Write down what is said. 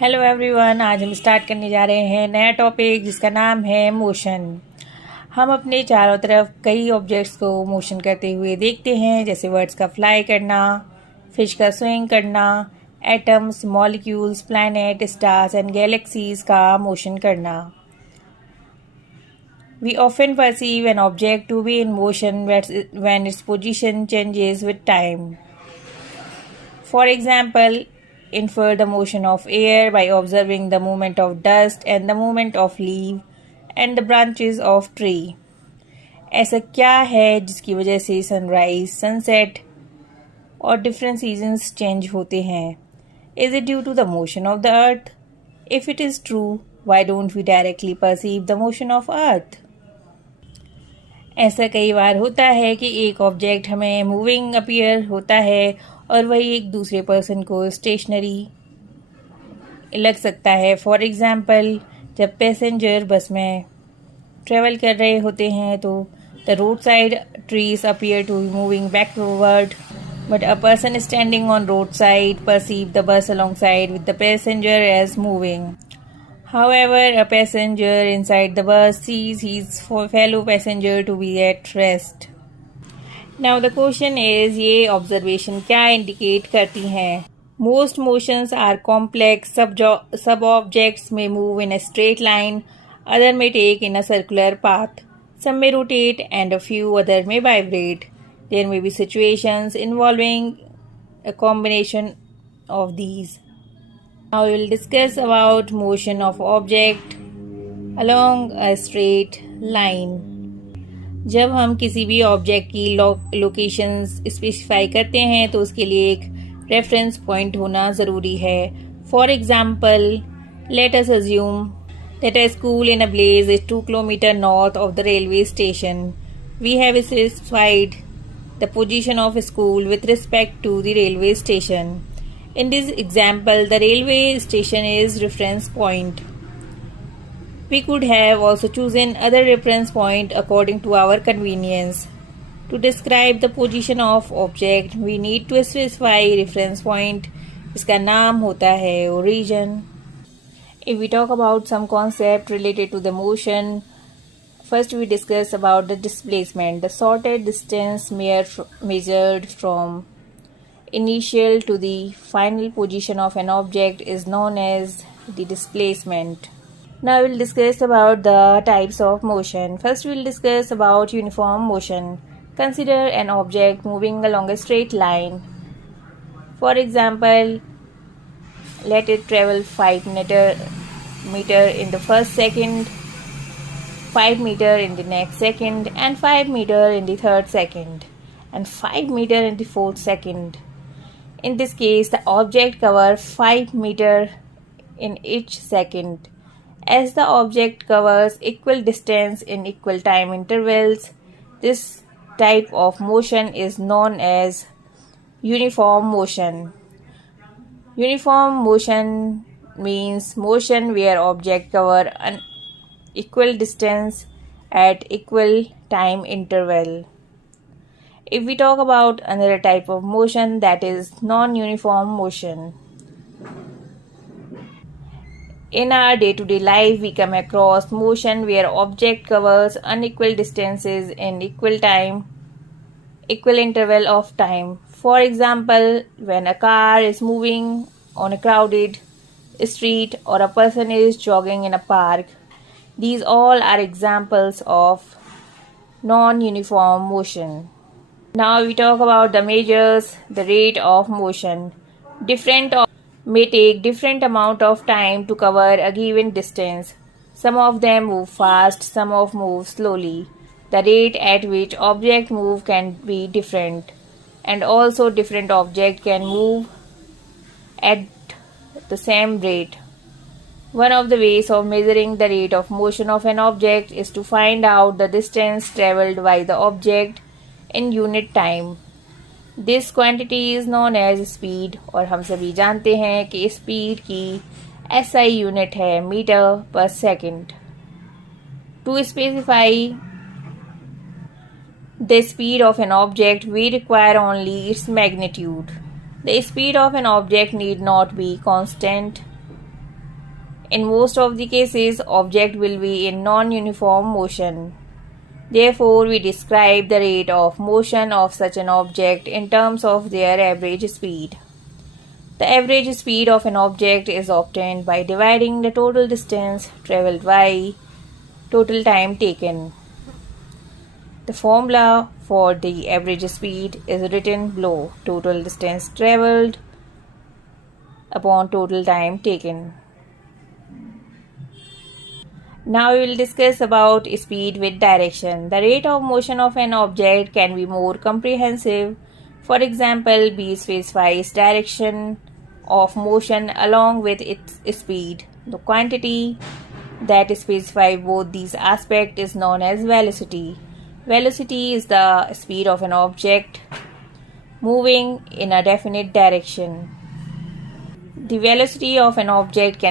Hello everyone, आज हम start करने जा रहे हैं नया टॉपिक जिसका नाम है मोशन। हम अपने चारों तरफ कई ऑब्जेक्ट्स को मोशन करते हुए देखते हैं, जैसे बर्ड्स का फ्लाई करना, फिश का स्विंग करना, atoms, molecules, planet, stars and galaxies का मोशन करना। We often perceive an object to be in motion when its position changes with time. For example, infer the motion of air by observing the movement of dust and the movement of leaf and the branches of tree. ऐसा क्या है जिसकी वजह से sunrise, sunset और different seasons change होते हैं? Is it due to the motion of the earth? If it is true, why don't we directly perceive the motion of earth? ऐसा कई बार होता है कि एक ऑब्जेक्ट हमें मूविंग अपीयर होता है और वही एक दूसरे पर्सन को स्टेशनरी लग सकता है। फॉर एग्ज़ाम्पल, जब पैसेंजर बस में ट्रेवल कर रहे होते हैं तो the road side trees appear to be moving backward, but a person standing on road side perceive the bus alongside with the passenger as moving. However, a passenger inside the bus sees his fellow passenger to be at rest. Now the question is, ये observation क्या indicate करती हैं? Most motions are complex. Some objects may move in a straight line, other may take in a circular path. Some may rotate and a few other may vibrate. There may be situations involving a combination of these. Now we will discuss about motion of object along a straight line. जब हम किसी भी object की locations specify करते हैं तो उसके लिए एक रेफरेंस पॉइंट होना ज़रूरी है। For example, let us assume that a school in a blaze is 2 kilometers north of the railway station. We have specified the position of a school with respect to the railway station. In this example, the railway station is reference point. We could have also chosen other reference point according to our convenience. To describe the position of object, we need to specify reference point. इसका नाम होता है origin. If we talk about some concept related to the motion, first we discuss about the displacement. The sorted distance measured from initial to the final position of an object is known as the displacement. Now we will discuss about the types of motion. First we will discuss about uniform motion. Consider an object moving along a straight line. For example, let it travel 5 meter in the first second, 5 meter in the next second, and 5 meter in the third second, and 5 meter in the fourth second. In this case, the object covers 5 meter in each second. As the object covers equal distance in equal time intervals, this type of motion is known as uniform motion. Uniform motion means motion where object cover an equal distance at equal time interval. If we talk about another type of motion, that is non-uniform motion. In our day-to-day life, we come across motion where object covers unequal distances in equal interval of time. For example, when a car is moving on a crowded street or a person is jogging in a park, these all are examples of non-uniform motion. Now we talk about the measures, the rate of motion. Different may take different amount of time to cover a given distance. Some of them move fast, some of move slowly. The rate at which object move can be different, and also different object can move at the same rate. One of the ways of measuring the rate of motion of an object is to find out the distance traveled by the object in unit time. This quantity is known as speed, और हम सभी जानते हैं कि speed की SI unit है meter per second. To specify the speed of an object, we require only its magnitude. The speed of an object need not be constant. In most of the cases, object will be in non-uniform motion. Therefore, we describe the rate of motion of such an object in terms of their average speed. The average speed of an object is obtained by dividing the total distance traveled by total time taken. The formula for the average speed is written below: total distance traveled upon total time taken. Now we will discuss about speed with direction. The rate of motion of an object can be more comprehensive. For example, B specifies direction of motion along with its speed. The quantity that specifies both these aspects is known as velocity. Velocity is the speed of an object moving in a definite direction. The velocity of an object can